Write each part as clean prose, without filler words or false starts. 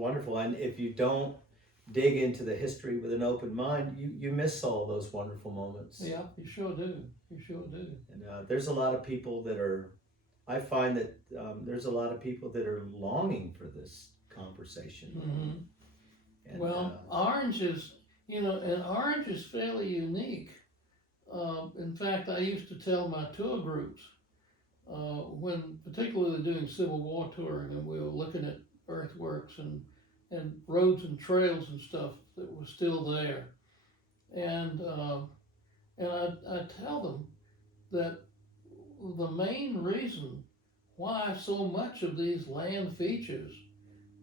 wonderful. And if you don't dig into the history with an open mind, you miss all those wonderful moments. Yeah, you sure do. You sure do. And there's a lot of people that are, I find that there's a lot of people that are longing for this conversation. Mm-hmm. And, well, Orange is, and Orange is fairly unique. In fact, I used to tell my tour groups, when particularly doing Civil War touring, and we were looking at earthworks and roads and trails and stuff that were still there, and I tell them that the main reason why so much of these land features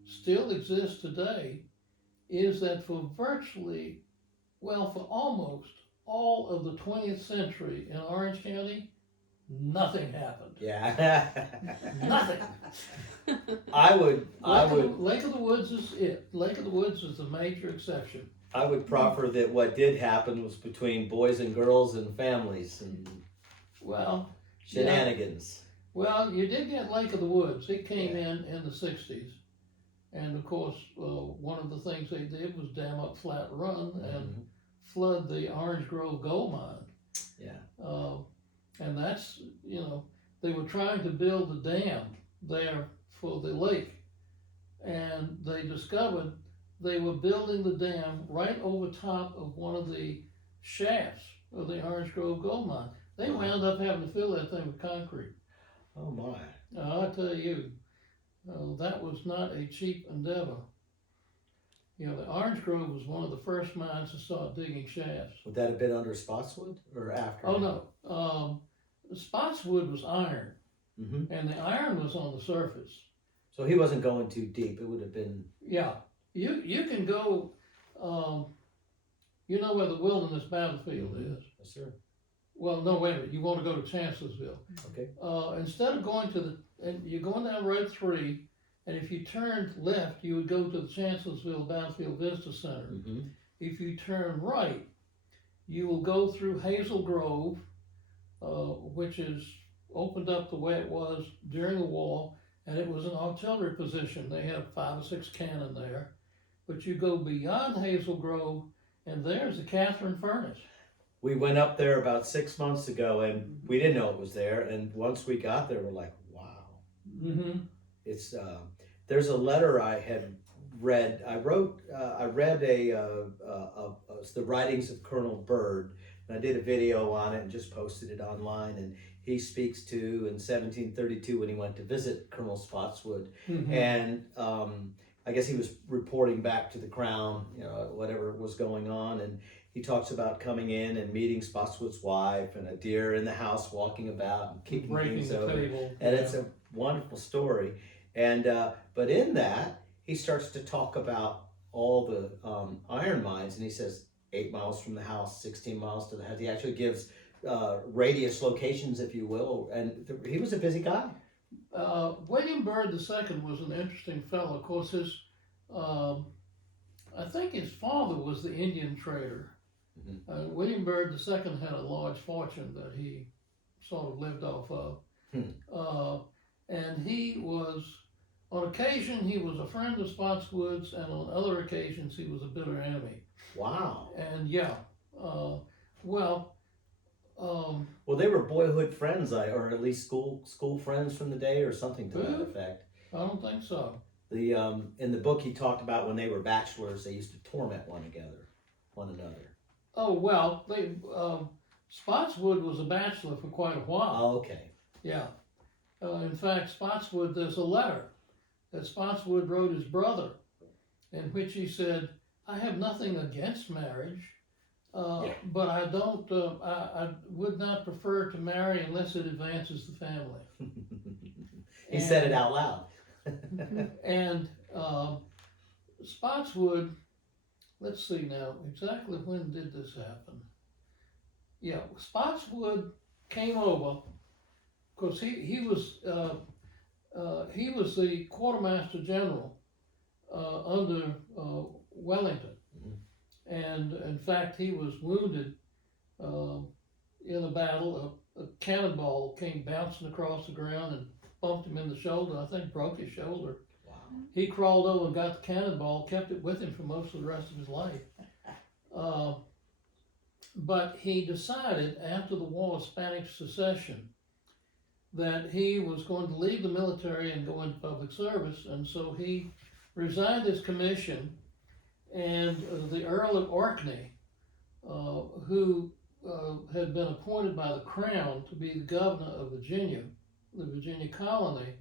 still exist today is that for almost all of the 20th century in Orange County, nothing happened. Yeah. Nothing. I would. Lake of the Woods is it. Lake of the Woods is the major exception. I would proffer that what did happen was between boys and girls and families and shenanigans. Well, you did get Lake of the Woods. It came in the 60s. And of course, one of the things they did was dam up Flat Run and flood the Orange Grove gold mine. Yeah. And that's, they were trying to build a dam there for the lake. And they discovered they were building the dam right over top of one of the shafts of the Orange Grove gold mine. They wound up having to fill that thing with concrete. Oh my. I tell you, that was not a cheap endeavor. The Orange Grove was one of the first mines to start digging shafts. Would that have been under Spotswood or after? Oh no, Spotswood was iron, and the iron was on the surface. So he wasn't going too deep. It would have been. Yeah, you can go. You know where the Wilderness Battlefield is? Yes, sir. Well, no, wait a minute. You want to go to Chancellorsville. Okay. Instead of going and you're going down Road 3, and if you turned left, you would go to the Chancellorsville Battlefield Visitor Center. If you turn right, you will go through Hazel Grove, which is opened up the way it was during the war, and it was an artillery position. They had 5 or 6 cannon there. But you go beyond Hazel Grove, and there's the Catherine Furnace. We went up there about 6 months ago, and we didn't know it was there. And once we got there, we're like, wow. It's there's a letter I had read. I read the writings of Colonel Byrd, and I did a video on it and just posted it online. And he speaks to in 1732 when he went to visit Colonel Spotswood, and I guess he was reporting back to the Crown, whatever was going on, and he talks about coming in and meeting Spotswood's wife and a deer in the house walking about and kicking things over. Table. And it's a wonderful story. And but in that, he starts to talk about all the iron mines, and he says 8 miles from the house, 16 miles to the house. He actually gives radius locations, if you will, and he was a busy guy. William Byrd II was an interesting fellow. Of course, I think his father was the Indian trader. William Byrd II had a large fortune that he sort of lived off of. And he was, on occasion, he was a friend of Spotswood's, and on other occasions, he was a bitter enemy. Wow. And well, they were boyhood friends, or at least school friends from the day, or something to that effect. I don't think so. In the book he talked about when they were bachelors, they used to torment one another. Oh well, Spotswood was a bachelor for quite a while. Oh, okay. Yeah. In fact, Spotswood, there's a letter that Spotswood wrote his brother, in which he said, "I have nothing against marriage, but I don't. I would not prefer to marry unless it advances the family." He said it out loud. And Spotswood, let's see now, exactly when did this happen? Yeah, Spotswood came over because he was the quartermaster general under Wellington, and in fact he was wounded in a battle. A cannonball came bouncing across the ground and bumped him in the shoulder. I think broke his shoulder. Wow. He crawled over and got the cannonball, kept it with him for most of the rest of his life. But he decided after the War of Spanish Succession that he was going to leave the military and go into public service, and so he resigned his commission, and the Earl of Orkney, who had been appointed by the Crown to be the governor of Virginia, the Virginia colony,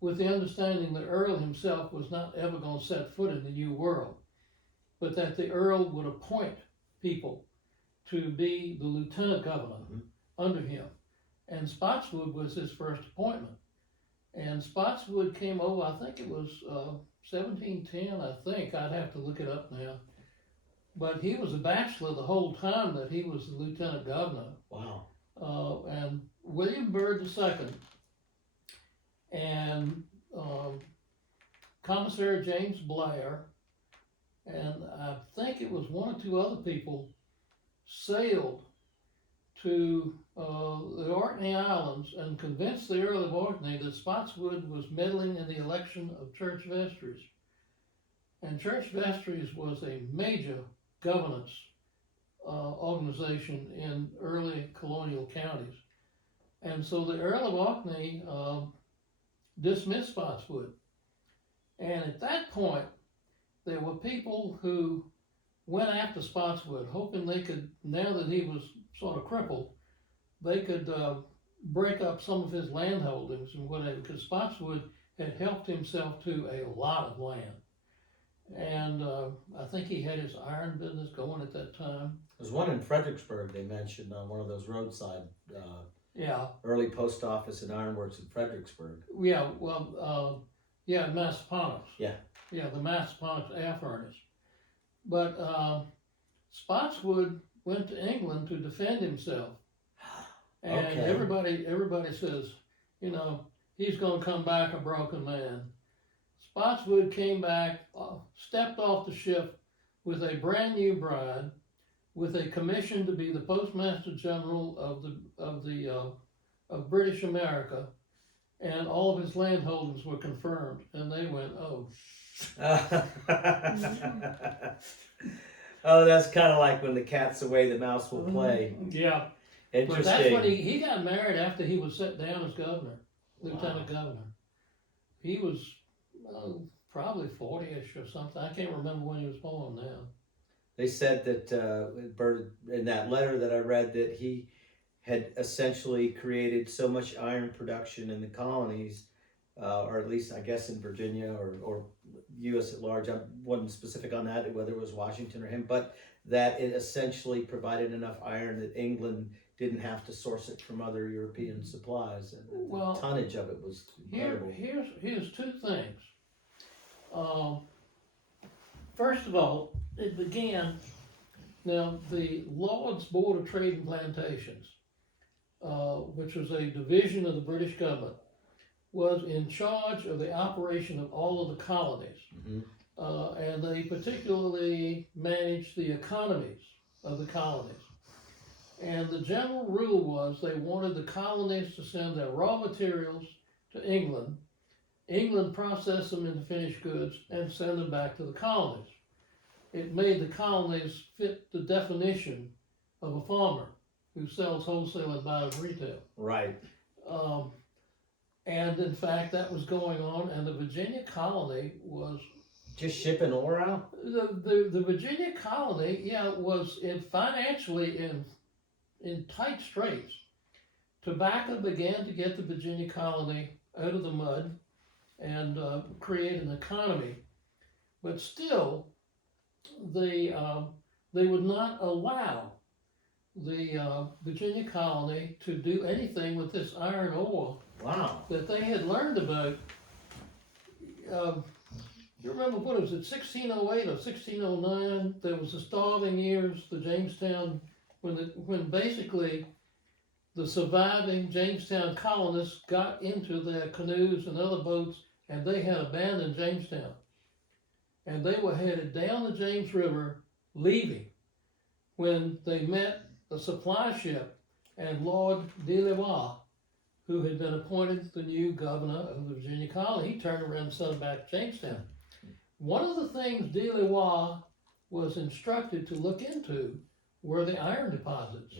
with the understanding that Earl himself was not ever going to set foot in the New World, but that the Earl would appoint people to be the lieutenant governor under him. And Spotswood was his first appointment. And Spotswood came over, I think it was 1710, I think. I'd have to look it up now. But he was a bachelor the whole time that he was the lieutenant governor. Wow. And William Byrd II and Commissary James Blair, and I think it was one or two other people, sailed to the Orkney Islands and convinced the Earl of Orkney that Spotswood was meddling in the election of church vestries. And church vestries was a major governance organization in early colonial counties. And so the Earl of Orkney dismissed Spotswood. And at that point, there were people who went after Spotswood, hoping they could, now that he was sort of crippled, they could break up some of his land holdings and whatever, because Spotswood had helped himself to a lot of land. And I think he had his iron business going at that time. There's one in Fredericksburg they mentioned on one of those roadside Yeah. early post office and ironworks in Fredericksburg. Yeah, well, yeah, Massaponax. Yeah. Yeah, the Massaponax air furnace. But Spotswood went to England to defend himself. And Okay. everybody says, you know, he's going to come back a broken man. Spotswood came back, stepped off the ship with a brand new bride, with a commission to be the Postmaster General of British America, and all of his land holdings were confirmed, and they went, oh. Oh, that's kind of like when the cat's away, the mouse will play. Yeah. Interesting. But that's when he got married after he was set down as governor, lieutenant governor. He was probably 40-ish or something. I can't remember when he was born now. They said that Byrd, in that letter that I read, that he had essentially created so much iron production in the colonies, or at least I guess in Virginia or U.S. at large. I wasn't specific on that, whether it was Washington or him, but that it essentially provided enough iron that England didn't have to source it from other European supplies. And the tonnage of it was incredible. Here's two things. First of all, it began, now the Lord's Board of Trade and Plantations, which was a division of the British government, was in charge of the operation of all of the colonies. And they particularly managed the economies of the colonies. And the general rule was they wanted the colonies to send their raw materials to England. England processed them into finished goods and send them back to the colonies. It made the colonies fit the definition of a farmer who sells wholesale and buys retail. Right. And in fact, that was going on, and the Virginia colony was just shipping ore out. The Virginia colony, was financially in tight straits. Tobacco began to get the Virginia colony out of the mud and create an economy, but still, they would not allow the Virginia colony to do anything with this iron ore. Wow. That they had learned about. You remember what was it, 1608 or 1609? There was the starving years, the Jamestown, when basically the surviving Jamestown colonists got into their canoes and other boats, and they had abandoned Jamestown. And they were headed down the James River, leaving, when they met a supply ship and Lord de Leroy, who had been appointed the new governor of the Virginia colony. He turned around and sent him back to Jamestown. One of the things De La Warr was instructed to look into were the iron deposits.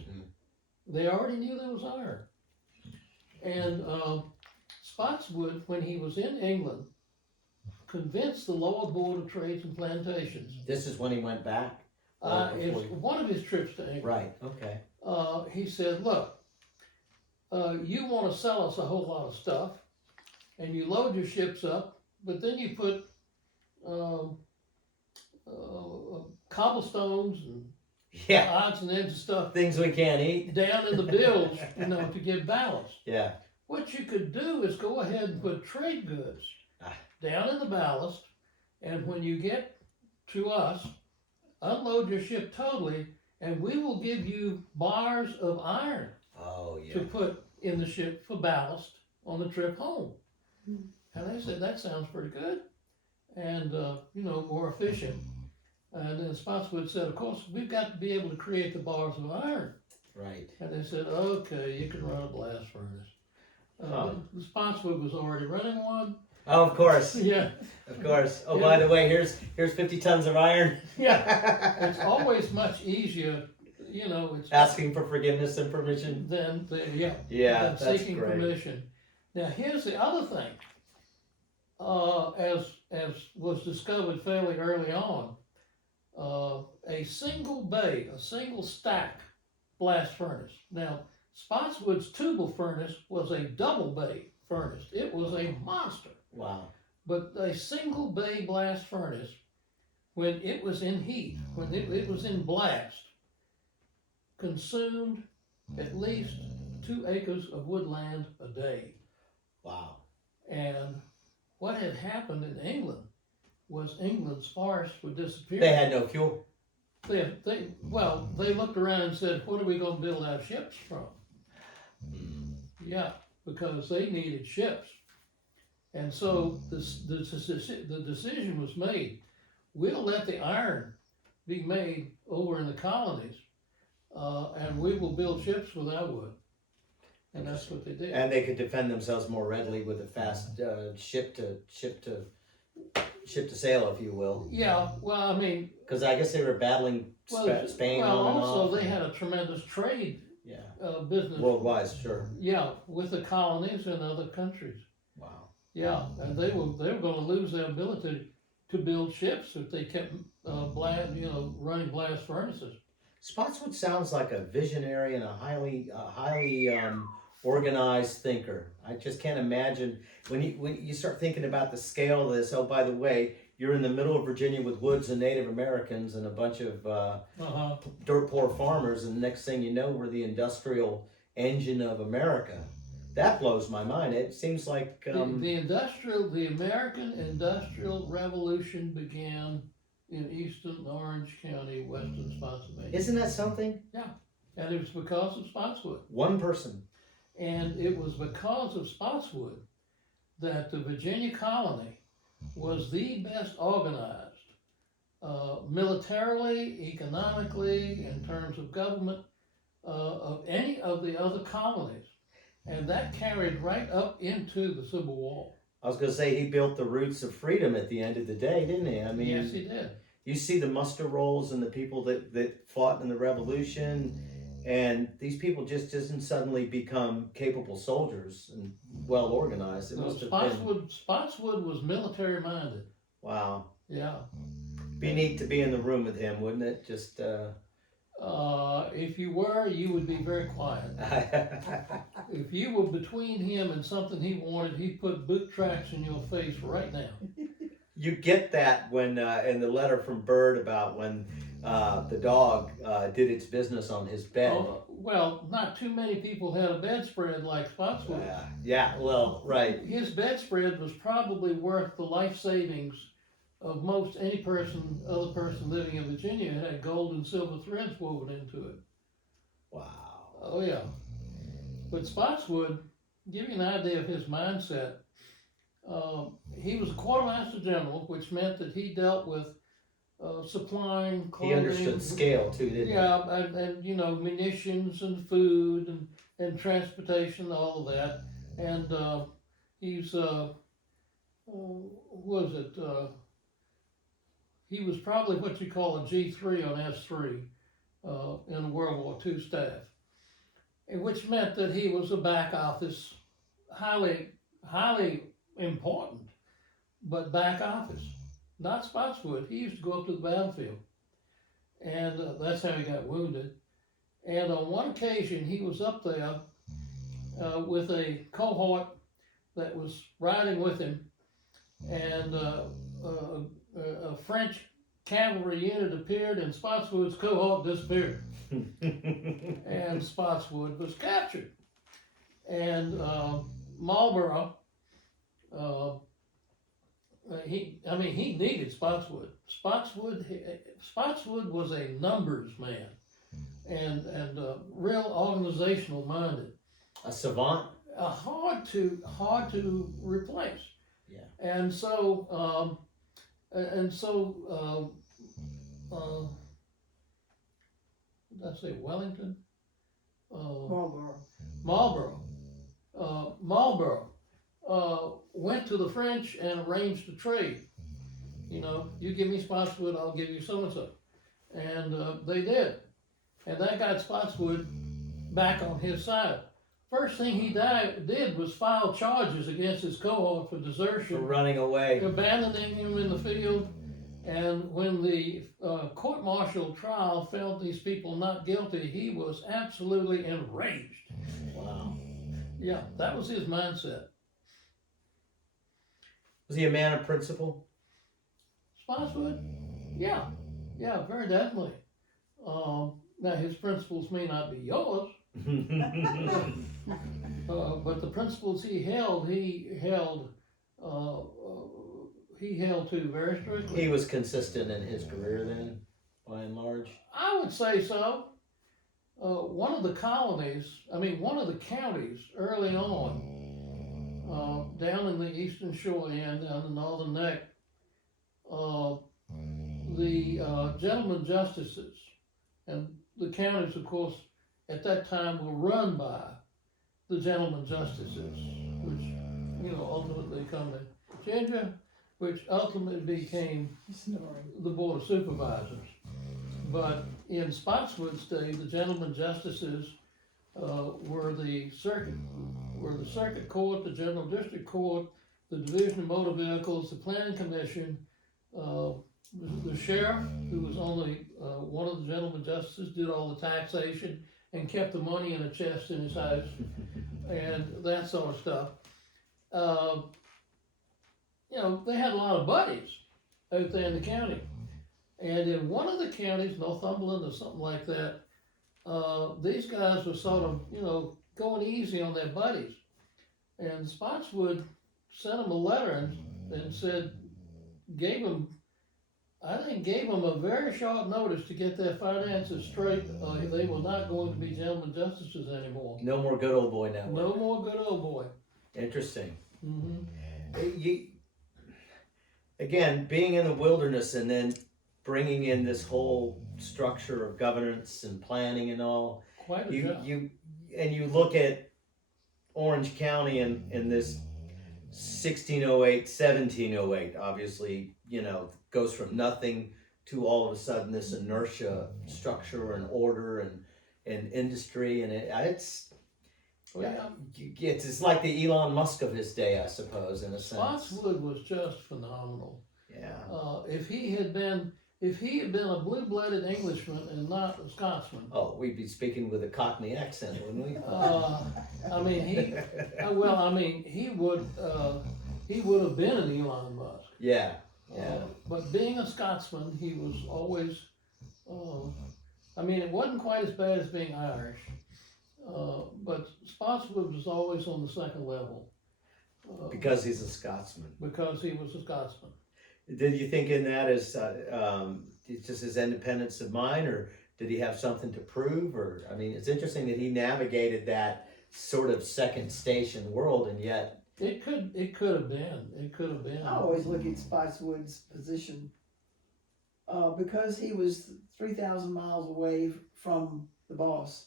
They already knew there was iron. And Spotswood, when he was in England, convinced the Lower Board of Trades and Plantations. This is when he went back? It's one of his trips to England. Right, okay. He said, look, you want to sell us a whole lot of stuff, and you load your ships up, but then you put cobblestones and odds and ends of stuff, things we can't eat, down in the bilge, to give ballast. Yeah. What you could do is go ahead and put trade goods down in the ballast, and when you get to us, unload your ship totally, and we will give you bars of iron to put in the ship for ballast on the trip home. And I said, that sounds pretty good, and more efficient. And then Spotswood said, of course, we've got to be able to create the bars of iron. Right. And they said, okay, you can run a blast furnace. The Spotswood was already running one. Oh, of course. Yeah. Of course. Oh, by the way, here's 50 tons of iron. Yeah. It's always much easier, it's asking for forgiveness and permission. Than that's seeking great. permission. Now here's the other thing. As was discovered fairly early on, a single bay, a single stack blast furnace. Now Spotswood's tubal furnace was a double bay furnace. It was a monster. Wow. But a single bay blast furnace, when it was in heat, when it was in blast, consumed at least 2 acres of woodland a day. Wow. And what had happened in England was England's forests were disappearing. They had no fuel. They looked around and said, what are we going to build our ships from? Yeah, because they needed ships. And so the decision was made, we'll let the iron be made over in the colonies, and we will build ships with our wood. And that's what they did. And they could defend themselves more readily with a fast ship to sail, if you will. Yeah, well, I mean, because I guess they were battling Spain. Well, on and also off. they had a tremendous trade business worldwide, sure. Yeah, with the colonies and other countries. Wow. Yeah, and they were going to lose their ability to build ships if they kept running blast furnaces. Spotswood sounds like a visionary and a highly organized thinker. I just can't imagine when you start thinking about the scale of this. Oh, by the way, you're in the middle of Virginia with woods and Native Americans and a bunch of dirt poor farmers, and the next thing you know, we're the industrial engine of America. That blows my mind. It seems like the American Industrial Revolution began in eastern Orange County, western Spotsylvania. Isn't that something? Yeah, and it was because of Spotswood. One person. And it was because of Spotswood that the Virginia colony was the best organized, militarily, economically, in terms of government, of any of the other colonies. And that carried right up into the Civil War. I was going to say, he built the roots of freedom at the end of the day, didn't he? I mean, yes, he did. You see the muster rolls and the people that fought in the Revolution, and these people just didn't suddenly become capable soldiers and well organized. Spotswood was military minded. Wow. Yeah. Be neat to be in the room with him, wouldn't it? Just. If you were, you would be very quiet. If you were between him and something he wanted, he'd put boot tracks in your face right now. You get that when in the letter from Bird about when the dog did its business on his bed. Oh, well, not too many people had a bedspread like Spotswood. Yeah, well, right. His bedspread was probably worth the life savings of most other person living in Virginia. It had gold and silver threads woven into it. Wow. Oh yeah. But Spotswood, give you an idea of his mindset, he was a quartermaster general, which meant that he dealt with supplying clothing. He understood scale too, didn't he? Yeah, and munitions and food and transportation, all of that. and he's was it? He was probably what you call a G3 on S3 in the World War II staff, and which meant that he was a back office, highly important, but back office. Not Spotswood. He used to go up to the battlefield, and that's how he got wounded. And on one occasion, he was up there with a cohort that was riding with him, and a French cavalry unit appeared, and Spotswood's cohort disappeared. And Spotswood was captured. And Marlborough, he needed Spotswood. Spotswood was a numbers man, and real organizational minded. A savant. Hard to replace. Yeah. And so did I say Wellington? Marlborough. Marlborough went to the French and arranged a trade. You know, you give me Spotswood, I'll give you so and so. And they did. And that got Spotswood back on his side. First thing he did was file charges against his cohort for desertion, For running away, abandoning him in the field. And when the court-martial trial found these people not guilty, he was absolutely enraged. Wow. Yeah, that was his mindset. Was he a man of principle? Spotswood? Yeah, very definitely. Now, his principles may not be yours, but the principles he held to very strictly. He was consistent in his career then, by and large. I would say so. One of the counties early on, down in the Eastern Shore end, down the Northern Neck, the gentlemen justices, and the counties, of course, at that time were run by the gentlemen justices, which, ultimately come to Virginia, which ultimately became the Board of Supervisors. But in Spotswood's day, the gentlemen justices were the circuit court, the general district court, the division of motor vehicles, the planning commission, the sheriff, who was only one of the gentlemen justices, did all the taxation and kept the money in a chest in his house and that sort of stuff. They had a lot of buddies out there in the county. And in one of the counties, Northumberland or something like that, these guys were sort of, going easy on their buddies. And Spotswood sent them a letter and said, gave them a very short notice to get their finances straight. They were not going to be gentlemen justices anymore. No more good old boy network. No more good old boy. Interesting. Mm-hmm. Again, being in the wilderness and then bringing in this whole structure of governance and planning and all. Quite a job. You look at Orange County in this 1608, 1708, obviously, goes from nothing to all of a sudden this inertia structure and order and industry, and it's like the Elon Musk of his day, I suppose, in a sense. Spotswood was just phenomenal. Yeah. If he had been a blue-blooded Englishman and not a Scotsman. Oh, we'd be speaking with a Cockney accent, wouldn't we? He would have been an Elon Musk. Yeah. But being a Scotsman, he was always, it wasn't quite as bad as being Irish, but Spotswood was always on the second level. Because he's a Scotsman. Because he was a Scotsman. Did you think in that as just his independence of mind, or did he have something to prove? Or it's interesting that he navigated that sort of second station world, and yet it could have been. I always look at Spotswood's position because he was 3,000 miles away from the boss.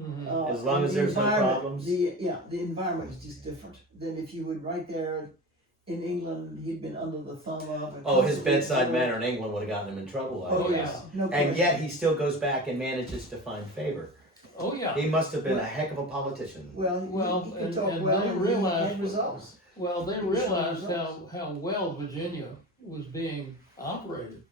As long and as the there's no environment- problems. The environment is just different than if you would right there in England, he'd been under the thumb of. and Oh, his constantly bedside told- manner in England would have gotten him in trouble. I Oh, Oh, guess. yeah, no And question. yet he still goes back and manages to find favor. Oh, yeah. He must have been a Well- heck of a politician. Well, Well, he could and- talk and well they and realized- he had results. Well, they He was showing realized results. how well Virginia was being operated.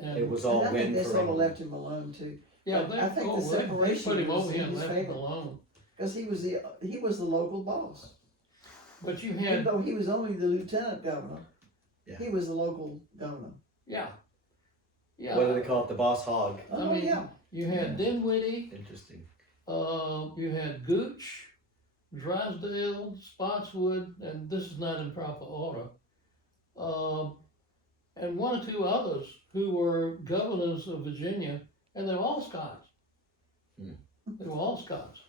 And It was And all I think win they for sort of England. left him alone too, yeah, but they, I think the they separation put him was over in here and his left him favor. alone. because he was the local boss. But you Even had, though he was only the lieutenant governor, Yeah. he was the local governor. yeah, yeah. What do they call it? The boss hog. I Oh, mean, yeah. you had Dinwiddie, Interesting. you had Gooch, Drysdale, Spotswood, and this is not in proper order. And one or two others who were governors of Virginia, and they were all Scots. Hmm. They were all Scots.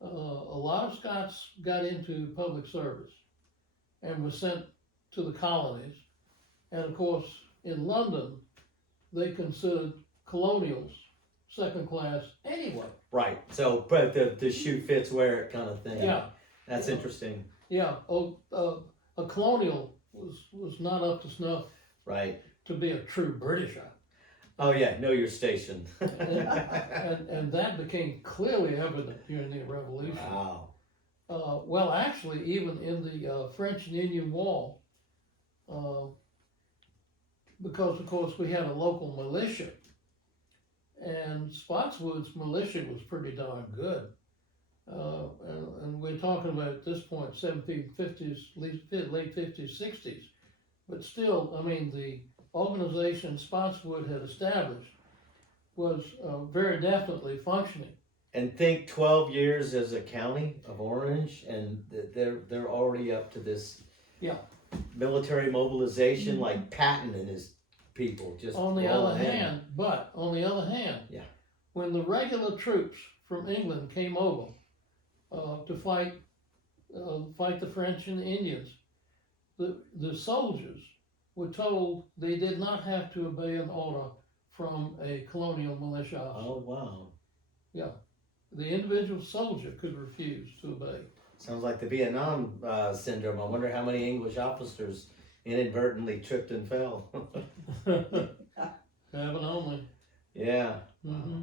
A lot of Scots got into public service and were sent to the colonies. And of course, in London, they considered colonials second class anyway. Right. So, but the shoe fits where it kind of thing. Yeah. That's Yeah. interesting. Yeah, a colonial was not up to snuff Right. to be a true Britisher. Oh yeah. Know your station. And that became clearly evident during the Revolution. Wow. Well, actually, even in the French and Indian War, because of course we had a local militia, and Spotswood's militia was pretty darn good. And we're talking about at this point 1750s, late 50s, 60s. But still, I mean, the organization Spotswood had established was very definitely functioning. And think 12 years as a county of Orange, and they're already up to this. Yeah. Military mobilization, like Patton and his people just. On the rolling other in. hand, Yeah. when the regular troops from England came over to fight the French and the Indians, the soldiers were told they did not have to obey an order from a colonial militia officer. Oh wow. The individual soldier could refuse to obey. Sounds like the Vietnam syndrome. I wonder how many English officers inadvertently tripped and fell. Heaven only. Yeah. Mm-hmm.